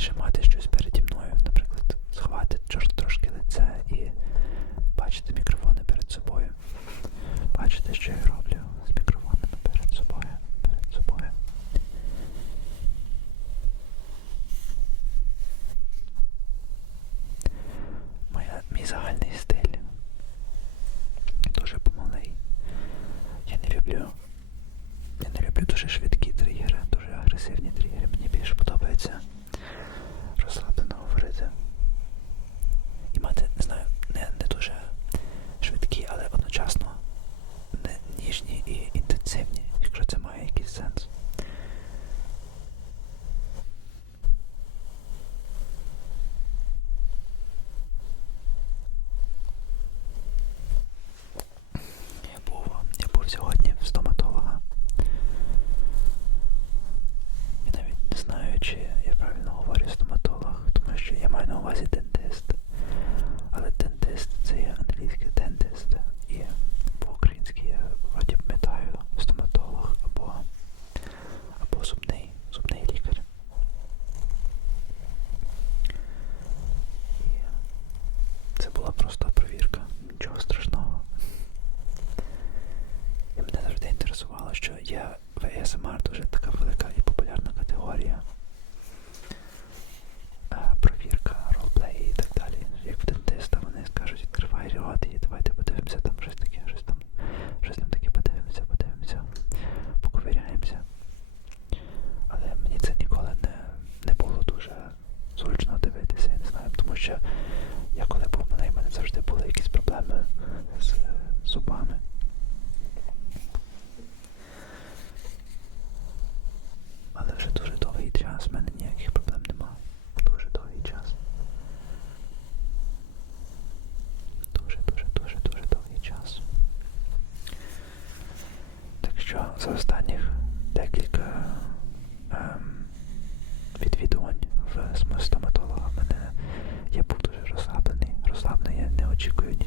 мені комфортніше Розслаблений,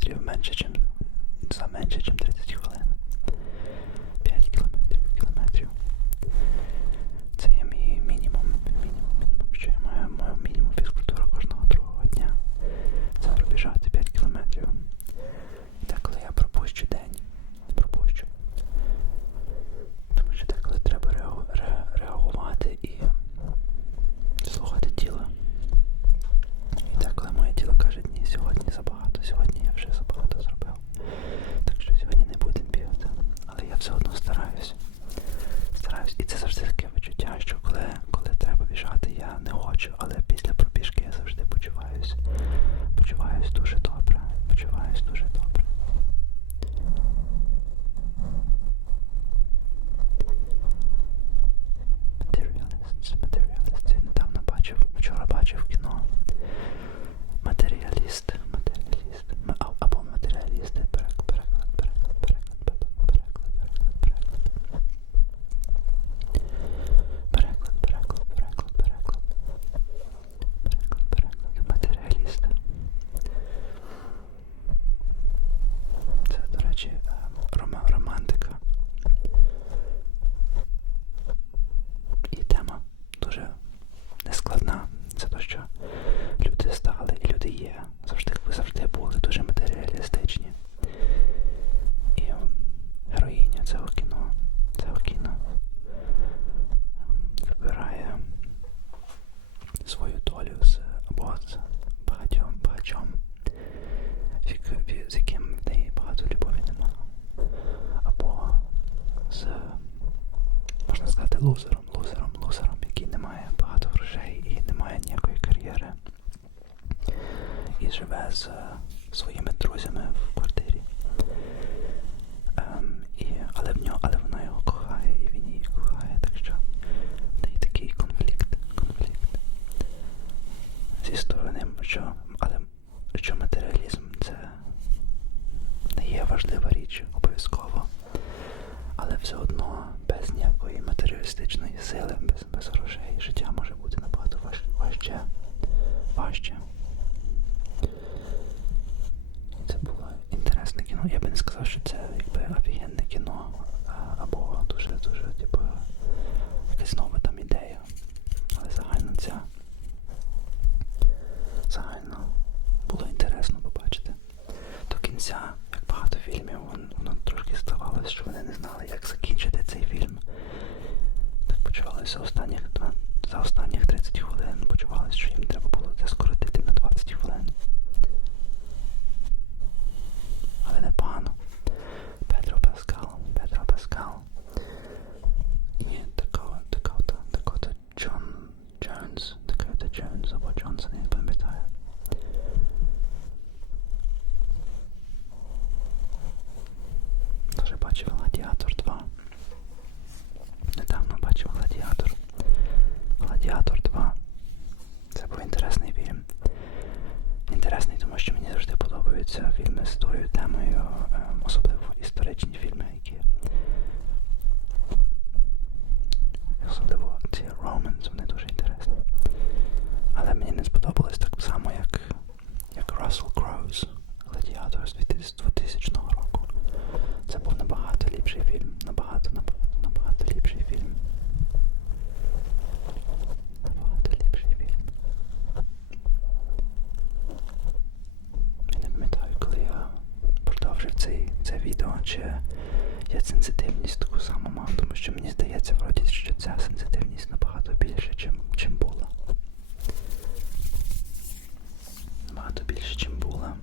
Matthew, męczyć im, zamęczyć im 30 lat. багачом, з яким в багато любові немає. Або з, можна сказати, лузером. важлива річ, обов'язково. Але все одно без ніякої матеріалістичної сили, без, без грошей, життя може бути набагато важ, важче. важче. Це було інтересне кіно. Я би не сказав, що це якби офігенне кіно або дуже-дуже, типу, якесь нове почувалися останніх, за останніх 30 хвилин, почувалися, що їм треба було це скоротити на 20 хвилин. цей, це відео, чи я сенситивність таку саму мав, тому що мені здається, вроді, що ця сенситивність набагато більше, чим, чим була. Набагато більше, чим була.